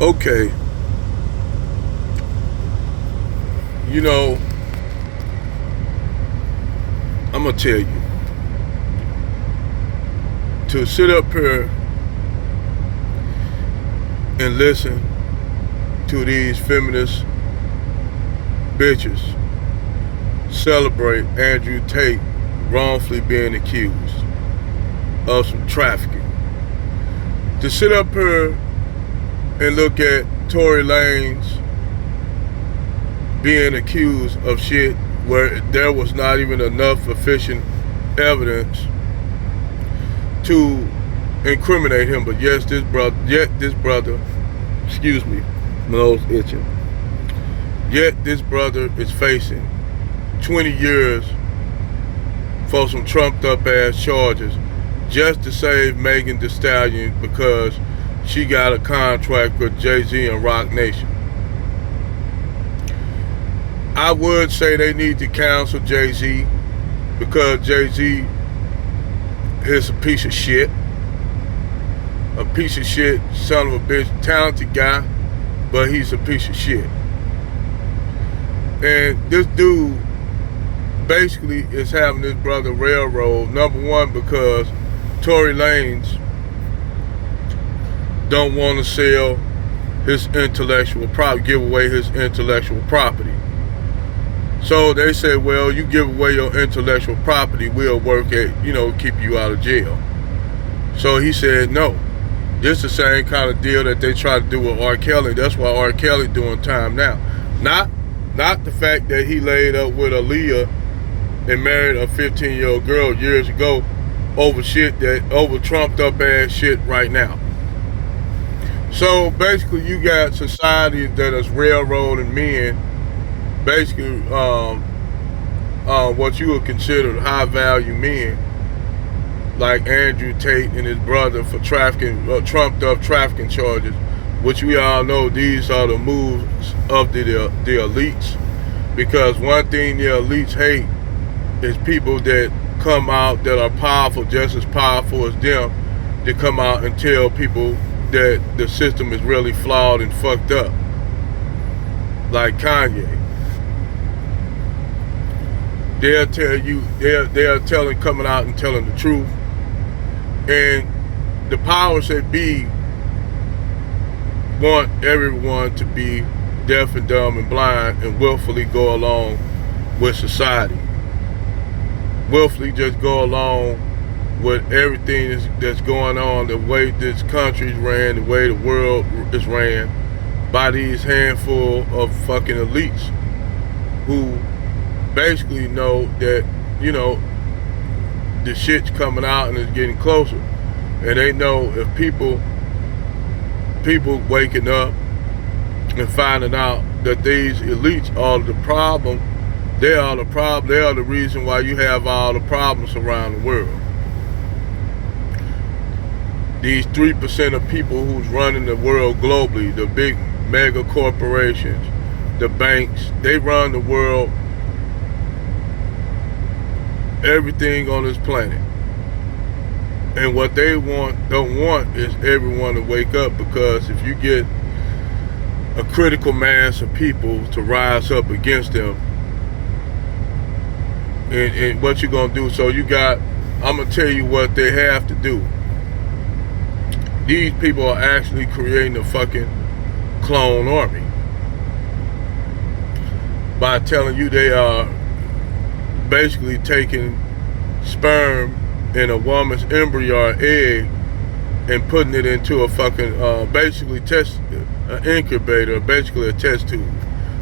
Okay, you know, I'm gonna tell you to sit up here and listen to these feminist bitches celebrate Andrew Tate wrongfully being accused of some trafficking. To sit up here and look at Tory Lanez being accused of shit where there was not even enough sufficient evidence to incriminate him. But this brother, excuse me, my nose itching. Yet this brother is facing 20 years for some trumped up ass charges just to save Megan Thee Stallion because she got a contract with Jay-Z and Roc Nation. I would say they need to cancel Jay-Z because Jay-Z is a piece of shit. A piece of shit, son of a bitch, talented guy, but he's a piece of shit. And this dude basically is having his brother railroad, number one, because Tory Lanez don't want to sell his intellectual property, give away his intellectual property. So they said, well, you give away your intellectual property, we'll work at, keep you out of jail. So he said, no. This is the same kind of deal that they try to do with R. Kelly. That's why R. Kelly doing time now. Not the fact that he laid up with Aaliyah and married a 15-year-old girl years ago over trumped up ass shit right now. So basically you got society that is railroading men, basically what you would consider high value men, like Andrew Tate and his brother for trafficking, trumped up trafficking charges, which we all know these are the moves of the elites. Because one thing the elites hate is people that come out that are powerful, just as powerful as them, to come out and tell people that the system is really flawed and fucked up. Like Kanye. They'll tell you, they're coming out and telling the truth. And the powers that be want everyone to be deaf and dumb and blind and willfully go along with society. Willfully just go along with everything that's going on, the way this country's ran, the way the world is ran by these handful of fucking elites who basically know that, the shit's coming out and it's getting closer. And they know if people waking up and finding out that these elites are the problem, they are the reason why you have all the problems around the world. These 3% of people who's running the world globally, the big mega corporations, the banks, they run the world, everything on this planet. And what they don't want is everyone to wake up, because if you get a critical mass of people to rise up against them, and what you're gonna do, I'm gonna tell you what they have to do. These people are actually creating a fucking clone army by telling you they are basically taking sperm in a woman's embryo or egg and putting it into a fucking basically an incubator, basically a test tube.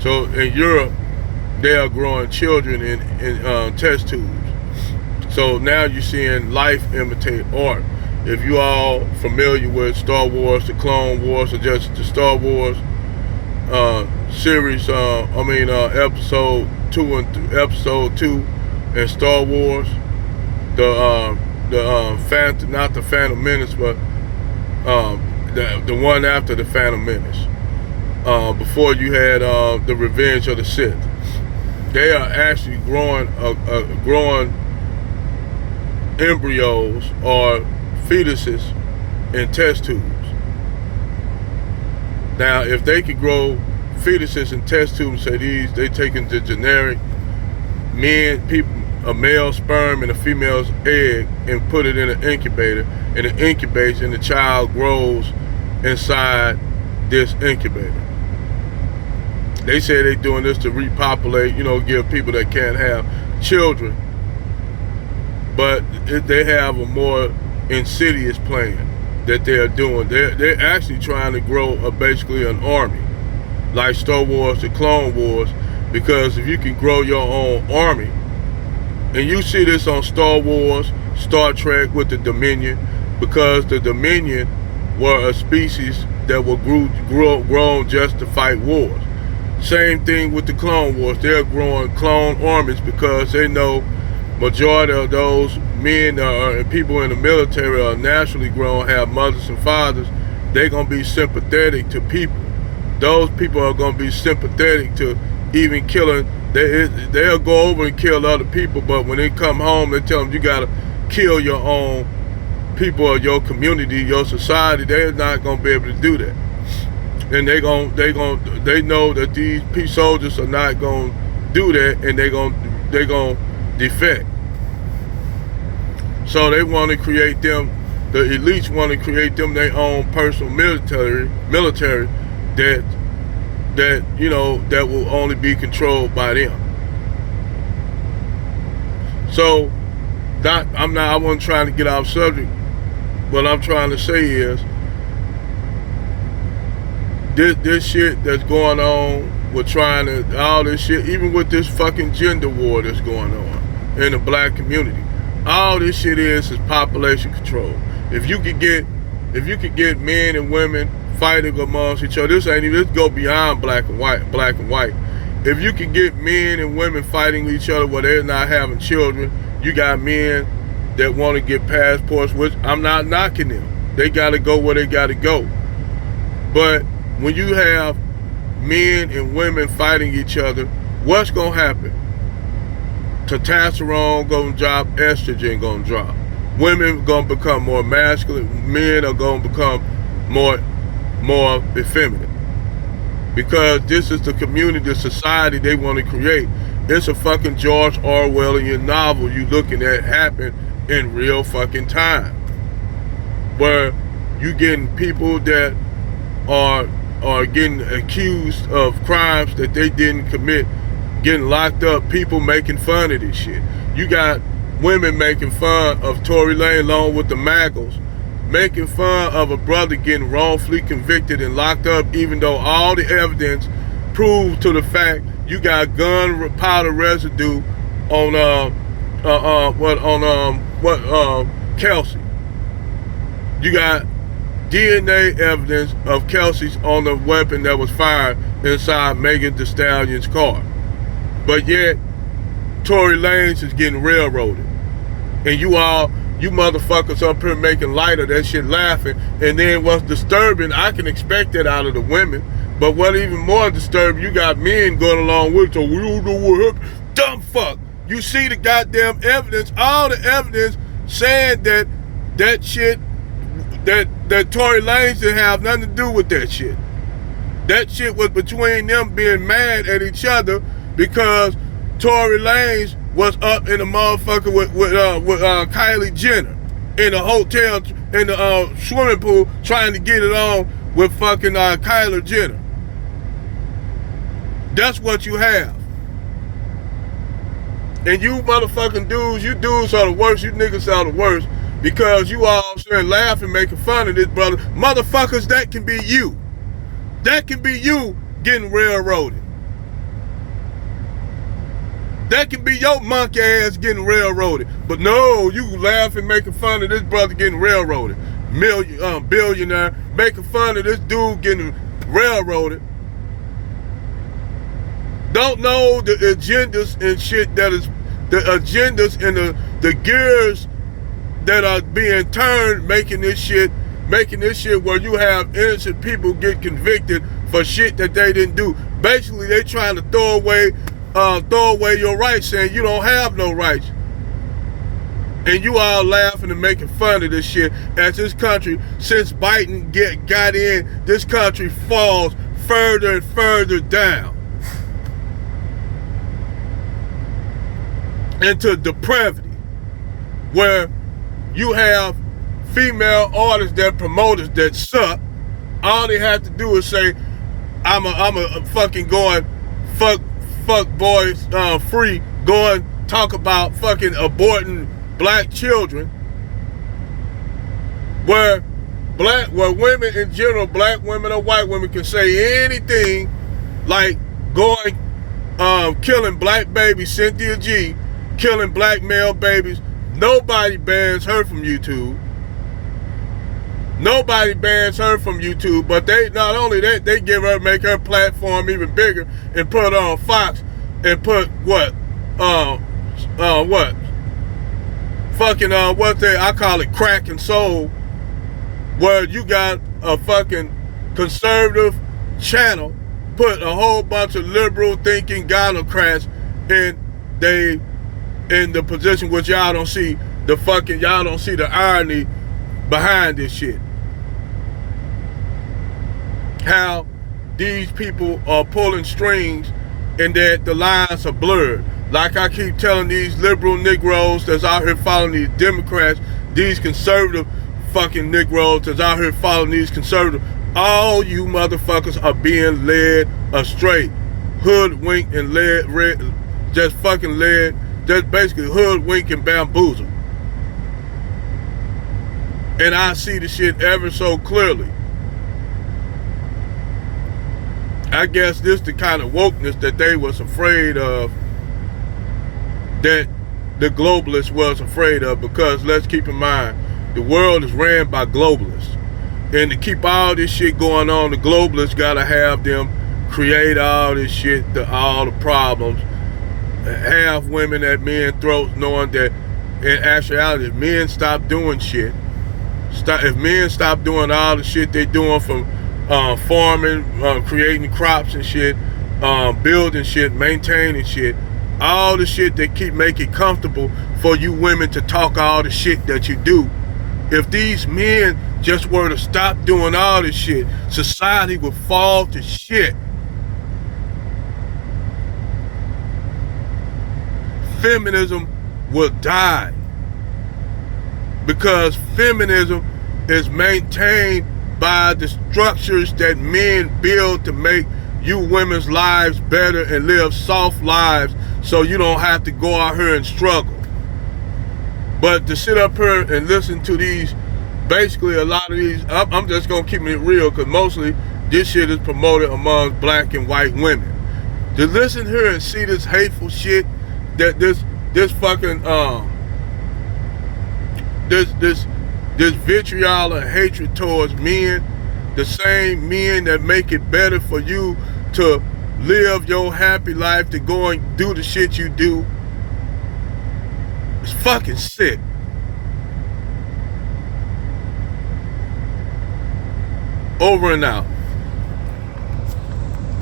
So in Europe, they are growing children in test tubes. So now you're seeing life imitate art. If you all familiar with Star Wars, the Clone Wars, or just the Star Wars series, episode 2 and Star Wars, not the Phantom Menace, but the one after the Phantom Menace. Before you had the Revenge of the Sith. They are actually growing embryos or fetuses in test tubes. Now, if they could grow fetuses and test tubes, say these, they taking the generic a male sperm and a female's egg and put it in an incubator, and it incubates and the child grows inside this incubator. They say they're doing this to repopulate, give people that can't have children. But they have a more insidious plan that they're doing. They're actually trying to grow basically an army, like Star Wars, the Clone Wars, because if you can grow your own army, and you see this on Star Wars, Star Trek with the Dominion, because the Dominion were a species that were grown just to fight wars. Same thing with the Clone Wars. They're growing clone armies because they know majority of those men and people in the military are naturally grown, have mothers and fathers. They're going to be sympathetic to people. Those people are going to be sympathetic to even killing. They'll go over and kill other people, but when they come home, they tell them you got to kill your own people of your community, your society. They're not going to be able to do that. And they know that these peace soldiers are not going to do that, and they're going to defect. So they want to create them, the elites want to create them their own personal military that will only be controlled by them. So I wasn't trying to get off subject. What I'm trying to say is this shit that's going on, all this shit, even with this fucking gender war that's going on in the black community, all this shit is population control. If you could get men and women fighting amongst each other, this go beyond black and white. If you can get men and women fighting each other where they're not having children, you got men that want to get passports, which I'm not knocking them. They got to go where they got to go. But when you have men and women fighting each other, what's going to happen? Testosterone going to drop, estrogen going to drop. Women going to become more masculine, men are going to become more effeminate. Because this is the community, the society they want to create. It's a fucking George Orwellian novel you looking at happen in real fucking time. Where you getting people that are getting accused of crimes that they didn't commit, getting locked up, people making fun of this shit. You got women making fun of Tory Lanez along with the Maggles, making fun of a brother getting wrongfully convicted and locked up, even though all the evidence proves to the fact you got gun powder residue on Kelsey. You got DNA evidence of Kelsey's on the weapon that was fired inside Megan Thee Stallion's car. But yet, Tory Lanez is getting railroaded. And you motherfuckers up here making light of that shit, laughing. And then what's disturbing, I can expect that out of the women. But what even more disturbing, you got men going along with it, so we don't know what happened. Dumb fuck. You see the goddamn evidence, all the evidence saying that shit, that Tory Lanez didn't have nothing to do with that shit. That shit was between them being mad at each other because Tory Lanez was up in the motherfucker with Kylie Jenner in the hotel, in the swimming pool, trying to get it on with fucking Kylie Jenner. That's what you have. And you motherfucking dudes, you dudes are the worst, you niggas are the worst, because you all sitting laughing, making fun of this brother. Motherfuckers, that can be you. That can be you getting railroaded. That can be your monkey ass getting railroaded. But no, you laughing, making fun of this brother getting railroaded. Billionaire, making fun of this dude getting railroaded. Don't know the agendas and shit that is, the agendas and the gears that are being turned, making this shit where you have innocent people get convicted for shit that they didn't do. Basically, they trying to throw away your rights, saying you don't have no rights. And you all laughing and making fun of this shit as this country, since Biden got in, this country falls further and further down into depravity, where you have female artists that promoters that suck. All they have to do is say, I'm a fucking going fuck boys free, going talk about fucking aborting black children, where women in general, black women or white women, can say anything, like going killing black babies, Cynthia G killing black male babies. Nobody bans her from YouTube. Nobody bans her from YouTube, but they not only that, they make her platform even bigger and put her on Fox and put I call it crack and soul, where you got a fucking conservative channel put a whole bunch of liberal thinking gynocrats in the position which y'all don't see the irony behind this shit. How these people are pulling strings and that the lines are blurred. Like I keep telling these liberal Negroes that's out here following these Democrats, these conservative fucking Negroes that's out here following these conservative, all you motherfuckers are being led astray, hoodwinked and just basically hoodwinked and bamboozled. And I see the shit ever so clearly. I guess this the kind of wokeness that they was afraid of, that the globalists was afraid of, because let's keep in mind, the world is ran by globalists. And to keep all this shit going on, the globalists gotta have them create all this shit, all the problems, have women at men's throats, knowing that in actuality, if men stop doing shit, if men stop doing all the shit they doing from farming, creating crops and shit, building shit, maintaining shit, all the shit that keep making it comfortable for you women to talk all the shit that you do. If these men just were to stop doing all this shit, society would fall to shit. Feminism will die, because feminism is maintained by the structures that men build to make you women's lives better and live soft lives so you don't have to go out here and struggle. But to sit up here and listen to these, basically a lot of these, I'm just gonna keep it real, because mostly this shit is promoted among black and white women. To listen here and see this hateful shit, that this fucking this vitriol and hatred towards men, the same men that make it better for you to live your happy life, to go and do the shit you do. It's fucking sick. Over and out.